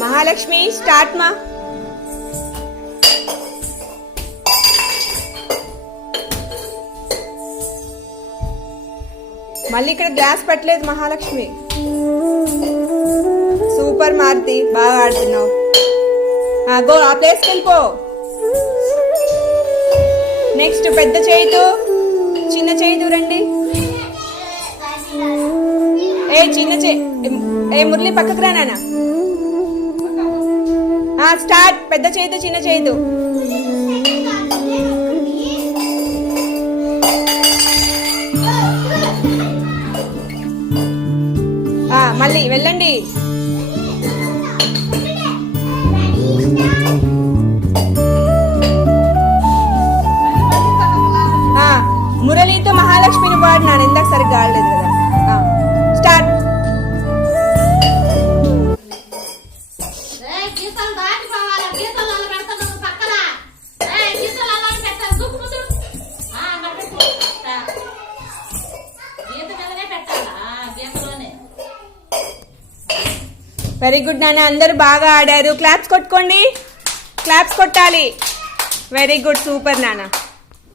Mahalakshmi start మా. మళ్ళీ ఇక్కడ గ్లాస్ పట్టలేదు మహాలక్ష్మి. సూపర్ మారుతి, బాగా ఆడుతున్నావు. గో ఆ ప్లేస్కి వెళ్ళిపో. నెక్స్ట్ పెద్ద చేయితో చిన్న చేయితో రండి. చిన్న మురళి పక్కకు రా నాన్న. స్టార్ట్. పెద్ద చేయితో చిన్న చేయితో. మళ్ళీ వెళ్ళండి. మురళితో మహాలక్ష్మిని పాడినాను, ఇందాక సరిగ్గా ఆడలేదు కదా. స్టార్ట్. వెరీ గుడ్ నాన్న, అందరూ బాగా ఆడారు. క్లాప్స్ కొట్టుకోండి, క్లాప్స్ కొట్టాలి. వెరీ గుడ్, సూపర్ నాన్న.